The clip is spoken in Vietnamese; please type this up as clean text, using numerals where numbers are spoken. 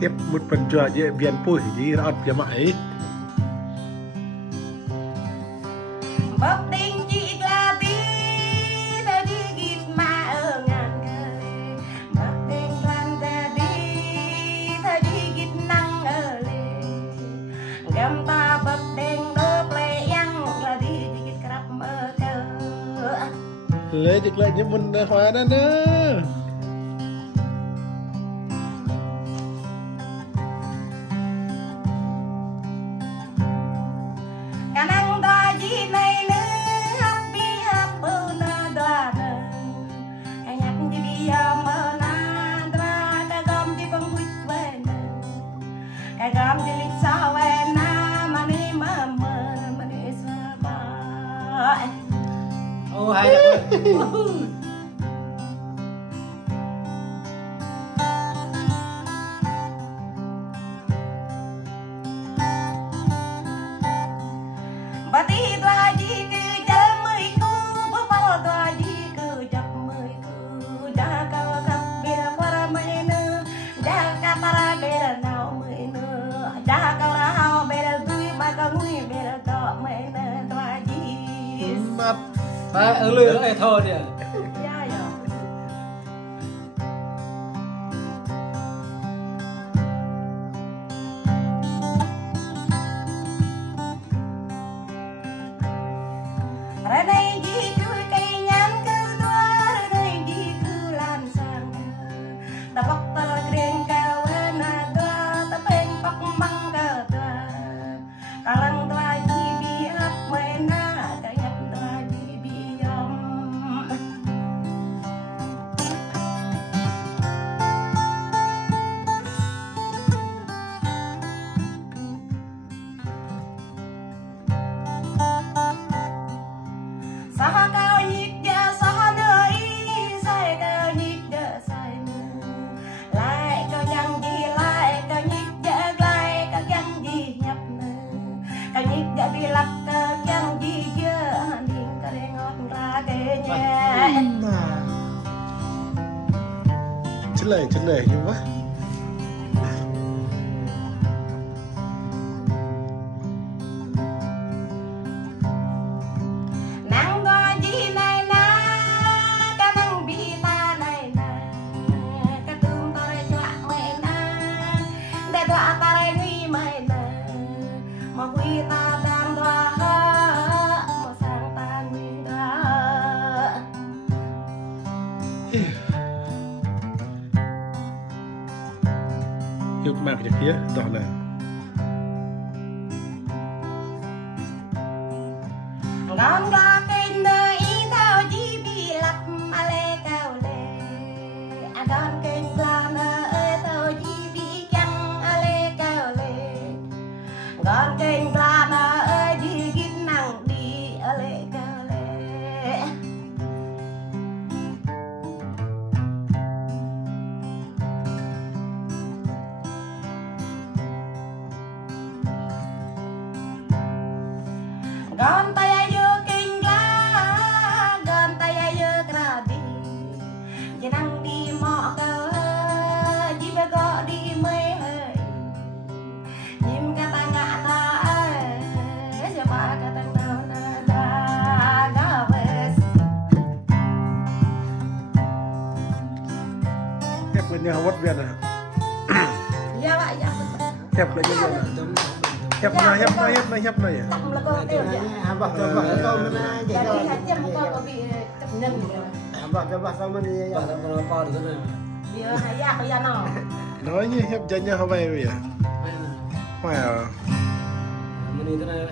hiệp một phần trò dễ viên bùi đi ọt phía mãi bắp đinh chị là tí ta đi gịt mà ở ngàn cây bắp đinh lan ta đi ta đi gịt năng ở lề gam ta bắp đinh đớp lệ yang là đi gịt crap mơ cơ lấy dịch lại những môn hóa đó nữa Gam jelit sawena mani mama mani saba. Oh hay quá. Bati tua ji ke jal mui ku bapal tua ji ke jak mui ku dah kau kap bil para menu dah kapara bil nau menu dah kau rau bil tui bakal mui bil tok menu tua ji mặt Phải ở lưới lại thôi đi. ya ya Renai ji ku cây nhãn cứ tua renai ji ku lan sang ta bọc ta kring cao na tua ta pen bọc măng ka tua kalang tua ji bi ap mena ka yak tua ji bi yom Saha cao nhịp giờ saha nơi sai cao nhịp giờ sai lại cao nhang gì lại cao nhịp giờ lại cao nhang gì nhập cao nhịp giờ bị lắc cao nhang gì giờ điên cao đen ngọt ra kề nhẹ chất lời như quá nang doa ji này na ca nang bi ta này na ca tung tore chua mày na để doa tare nui mày na mà quy ta đang doa mà sang ta nui doa hiệu mạcจากkia đó là ngon ga tên nơi tao chỉ bị lắc mà lê cao lê đón kênh la nơi tao chỉ bị căng lê cao lê ngon kênh la nơi chỉ gít nặng đi lê cao lê Gon tay ayo kinh la, gon tay ayo krabi, jenang di mọ cơ, di bego di mây hơi, nhim kata ngạ ta, siapa kata ngau na da gabes. hiệp là nhà vất việt à Ya pak ya. hiệp là như vậy hiệp này Tặng là con tiêu ya. Abah coba kau mana je Jadi kau. hanya muka kau bi cepnen. Abah coba sama dia. Bà làm con con được rồi. Dia haya kaya no. nói như hiệp dân nhà họ về bây giờ wow Mình đi thế này.